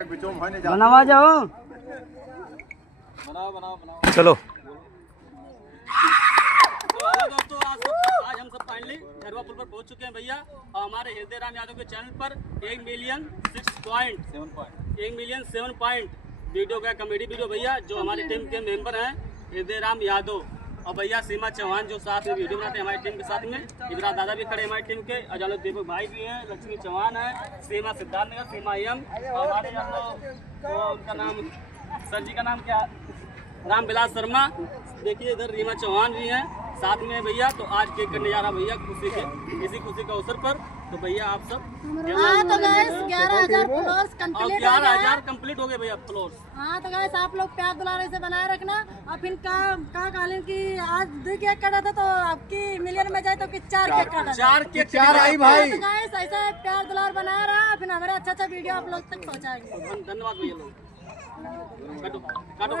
बनावा जाओ, बनाओ बनाओ बनाओ। चलो दोस्तों, आज हम सब फाइनली धरवा पुल पर पहुंच चुके हैं भैया, और हमारे हृदय राम यादव के चैनल पर 1,007 वीडियो का कॉमेडी वीडियो भैया, जो हमारी टीम के मेंबर हैं हृदय राम यादव और भैया सीमा चौहान, जो साथ में वीडियो बनाते हैं हमारी टीम के साथ में। इब्राहिम दादा भी खड़े हमारी टीम के, अजालत दीपक भाई भी हैं, लक्ष्मी चौहान है, सीमा सिद्धार्थ नगर, सीमा एम, और हमारे यहाँ तो उनका नाम सर जी का नाम क्या, रामविलास शर्मा। देखिए इधर रीमा चौहान भी हैं साथ में भैया। तो आज केक करने जा रहा भैया इसी खुशी के अवसर पर। तो भैया आप सब तो गाइस 11,000 फॉलोअर्स कंप्लीट 11,000 कंप्लीट हो गए भैया फॉलोअर्स। हाँ तो गाइस आप लोग प्यार दुलार ऐसे बनाए रखना। और फिर का कालीन की आज 2 केक काटा था, तो आपकी मिलियन में जाए तो 4 केक काटा, 4 केक 4 आई भाई। तो गाइस ऐसे प्यार दुलार बनाया रहा, फिर हमारे अच्छा वीडियो आप लोग तक पहुँचाएंगे। धन्यवाद भैया लोग। काटो काटो।